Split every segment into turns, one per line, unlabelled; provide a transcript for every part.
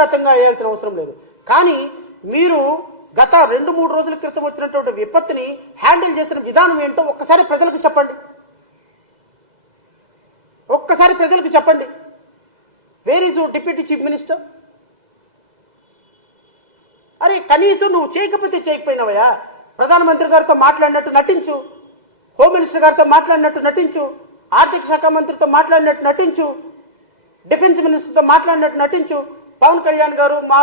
వ్యక్తిగతంగా వేయాల్సిన అవసరం లేదు. కానీ మీరు గత రెండు మూడు రోజుల క్రితం వచ్చినటువంటి విపత్తుని హ్యాండిల్ చేసిన విధానం ఏంటో ఒక్కసారి ప్రజలకు చెప్పండి. ఒక్కసారి ప్రజలకు చెప్పండి. Where is deputy chief minister అరే కనీసం నువ్వు చేయకపోతే చేయకపోయినావయ్యా. ప్రధానమంత్రి గారితో మాట్లాడినట్టు నటించు. హోమ్ మినిస్టర్ గారితో మాట్లాడినట్టు నటించు. ఆర్థిక శాఖ మంత్రితో మాట్లాడినట్టు నటించు. డిఫెన్స్ మినిస్టర్తో మాట్లాడినట్టు నటించు. పవన్ కళ్యాణ్ గారు మా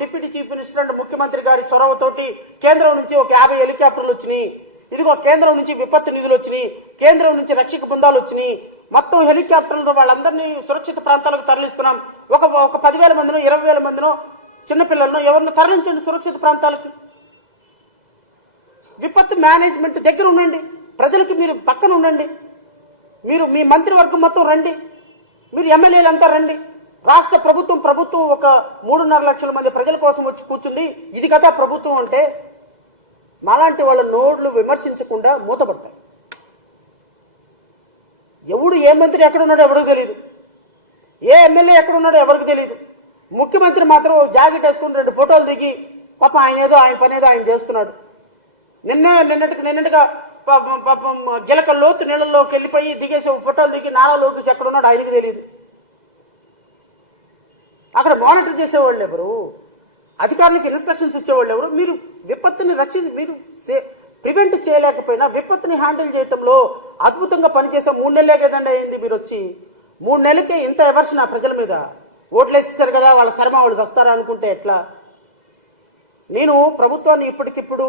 డిప్యూటీ చీఫ్ మినిస్టర్ అండ్ ముఖ్యమంత్రి గారి చొరవతోటి కేంద్రం నుంచి ఒక యాభై హెలికాప్టర్లు వచ్చినాయి. ఇదిగో కేంద్రం నుంచి విపత్తు నిధులు వచ్చినాయి. కేంద్రం నుంచి రక్షక బృందాలు వచ్చినాయి. మొత్తం హెలికాప్టర్లతో వాళ్ళందరినీ సురక్షిత ప్రాంతాలకు తరలిస్తున్నాం. ఒక ఒక పదివేల మందినో ఇరవై వేల మందినో చిన్నపిల్లలను ఎవరిని తరలించండి సురక్షిత ప్రాంతాలకి. విపత్తు మేనేజ్మెంట్ దగ్గర ఉండండి. ప్రజలకు మీరు పక్కన ఉండండి. మీరు మీ మంత్రివర్గం మొత్తం రండి. మీరు ఎమ్మెల్యేలంతా రండి. రాష్ట్ర ప్రభుత్వం ప్రభుత్వం ఒక మూడున్నర లక్షల మంది ప్రజల కోసం వచ్చి కూర్చుంది. ఇది కదా ప్రభుత్వం అంటే మాలాంటి వాళ్ళ నోడ్లు విమర్శించకుండా మూతపడతాయి. ఎవడు ఏ మంత్రి ఎక్కడున్నాడో ఎవరికి తెలియదు ఏ ఎమ్మెల్యే ఎక్కడున్నాడో ఎవరికి తెలియదు ముఖ్యమంత్రి మాత్రం ఓ జాకెట్ వేసుకుని రెండు ఫోటోలు దిగి పాపం ఆయన ఏదో ఆయన పని ఏదో ఆయన చేస్తున్నాడు. నిన్న నిన్నటికి నిన్నటిగా పాపం గిలక లోతు నీళ్ళలోకి వెళ్ళిపోయి దిగేసి ఫోటోలు దిగి నారా లోకేష్ ఎక్కడున్నాడు ఆయనకి తెలియదు అక్కడ మానిటర్ చేసేవాళ్ళు ఎవరు? అధికారులకు ఇన్స్ట్రక్షన్స్ ఇచ్చేవాళ్ళు ఎవరు? మీరు విపత్తుని రక్షించి మీరు ప్రివెంట్ చేయలేకపోయినా విపత్తుని హ్యాండిల్ చేయటంలో అద్భుతంగా పనిచేసే మూడు నెలలే కదండి అయింది మీరు వచ్చి మూడు నెలలకే ఇంత ఎవర్షన్ ఆ ప్రజల మీద? ఓట్లేసేసారు కదా వాళ్ళ శర్మ వాళ్ళు వస్తారా అనుకుంటే ఎట్లా? నేను ప్రభుత్వాన్ని ఇప్పటికిప్పుడు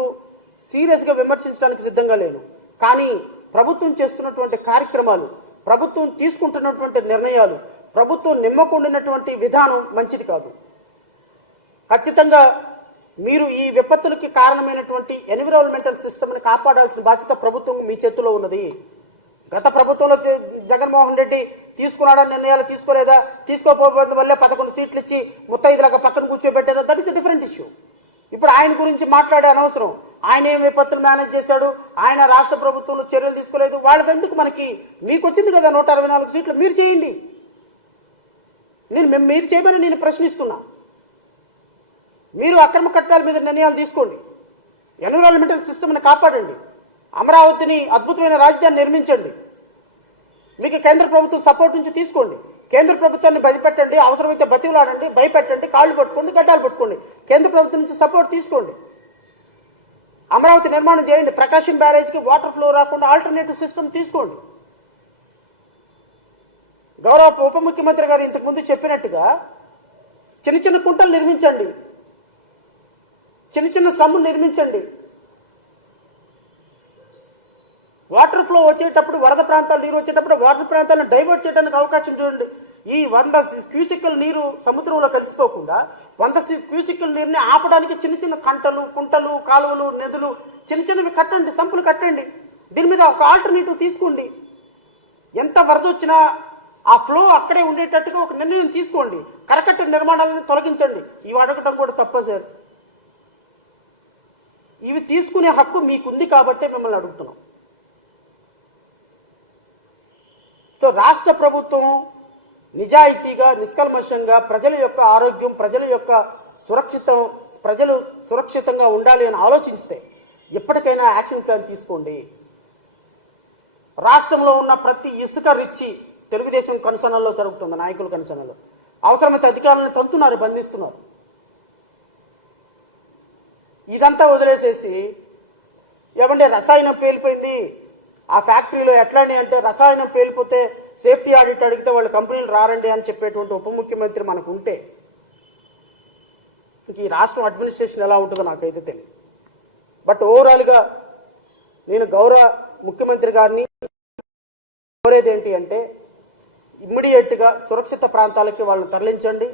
సీరియస్గా విమర్శించడానికి సిద్ధంగా లేను. కానీ ప్రభుత్వం చేస్తున్నటువంటి కార్యక్రమాలు ప్రభుత్వం తీసుకుంటున్నటువంటి నిర్ణయాలు ప్రభుత్వం నిమ్మకుండినటువంటి విధానం మంచిది కాదు. ఖచ్చితంగా మీరు ఈ విపత్తులకి కారణమైనటువంటి ఎన్విరాన్మెంటల్ సిస్టమ్ని కాపాడాల్సిన బాధ్యత ప్రభుత్వం మీ చేతిలో ఉన్నది. గత ప్రభుత్వంలో జగన్మోహన్ రెడ్డి తీసుకున్నాడని నిర్ణయాలు తీసుకోలేదా? తీసుకోకపోవడం వల్లే పదకొండు సీట్లు ఇచ్చి ముత్తైదులాగా పక్కన కూర్చోబెట్టారు. దట్ ఇస్ డిఫరెంట్ ఇష్యూ ఇప్పుడు ఆయన గురించి మాట్లాడే అనవసరం. ఆయన ఏం విపత్తులు మేనేజ్ చేశాడు? ఆయన రాష్ట్ర ప్రభుత్వంలో చర్యలు తీసుకోలేదు. వాళ్ళకెందుకు మనకి? మీకు వచ్చింది కదా నూట అరవై నాలుగు సీట్లు. మీరు చేయండి. నేను మేము మీరు చేయమని నేను ప్రశ్నిస్తున్నా. మీరు అక్రమ కట్టాల మీద నిర్ణయాలు తీసుకోండి. ఎన్విరాన్మెంటల్ సిస్టమ్ని కాపాడండి. అమరావతిని అద్భుతమైన రాజధాని నిర్మించండి. మీకు కేంద్ర ప్రభుత్వం సపోర్ట్ నుంచి తీసుకోండి. కేంద్ర ప్రభుత్వాన్ని భయపెట్టండి అవసరమైతే బతిలాడండి భయపెట్టండి కాళ్ళు పట్టుకోండి గడ్డాలు పట్టుకోండి. కేంద్ర ప్రభుత్వం నుంచి సపోర్ట్ తీసుకోండి. అమరావతి నిర్మాణం చేయండి. ప్రకాశం బ్యారేజ్కి వాటర్ ఫ్లో రాకుండా ఆల్టర్నేటివ్ సిస్టమ్ తీసుకోండి. గౌరవ ఉప ముఖ్యమంత్రి గారు ఇంతకుముందు చెప్పినట్టుగా చిన్న చిన్న కుంటలు నిర్మించండి. చిన్న చిన్న సమ్ములు నిర్మించండి. వాటర్ ఫ్లో వచ్చేటప్పుడు వరద ప్రాంతాలు నీరు వచ్చేటప్పుడు వరద ప్రాంతాలను డైవర్ట్ చేయడానికి అవకాశం చూడండి. ఈ వంద క్యూసికల్ నీరు సముద్రంలో కలిసిపోకుండా వంద క్యూసికల్ నీరుని ఆపడానికి చిన్న చిన్న కంటలు కుంటలు కాలువలు నదులు చిన్న చిన్నవి కట్టండి సంపులు కట్టండి. దీని మీద ఒక ఆల్టర్నేటివ్ తీసుకోండి. ఎంత వరద వచ్చినా ఆ ఫ్లో అక్కడే ఉండేటట్టుగా ఒక నిర్ణయం తీసుకోండి. కరకట్ట నిర్మాణాలను తొలగించండి. ఇవి అడగటం కూడా తప్ప సార్. ఇవి తీసుకునే హక్కు మీకుంది కాబట్టే మిమ్మల్ని అడుగుతున్నాం. సో రాష్ట్ర ప్రభుత్వం నిజాయితీగా నిష్కల్మషంగా ప్రజల యొక్క ఆరోగ్యం ప్రజల యొక్క సురక్షితం ప్రజలు సురక్షితంగా ఉండాలి అని ఆలోచిస్తే ఎప్పటికైనా యాక్షన్ ప్లాన్ తీసుకోండి. రాష్ట్రంలో ఉన్న ప్రతి ఇసుక రిచ్చి తెలుగుదేశం కనుసనల్లో జరుగుతుంది నాయకుల కనుసనలో. అవసరమైతే అధికారులను తంతున్నారు బంధిస్తున్నారు. ఇదంతా వదిలేసేసి ఏమంటే రసాయనం పేలిపోయింది ఆ ఫ్యాక్టరీలో ఎట్లానే అంటే రసాయనం పేలిపోతే సేఫ్టీ ఆడిట్ అడిగితే వాళ్ళు కంపెనీలు రారండి అని చెప్పేటువంటి ఉప ముఖ్యమంత్రి మనకు ఉంటే ఇంక ఈ రాష్ట్రం అడ్మినిస్ట్రేషన్ ఎలా ఉంటుందో నాకైతే తెలియదు బట్ ఓవరాల్గా నేను గౌరవ ముఖ్యమంత్రి గారిని కోరేది ఏంటి అంటే ఇమ్మీడియట్గా సురక్షిత ప్రాంతాలకి వాళ్ళని తరలించండి.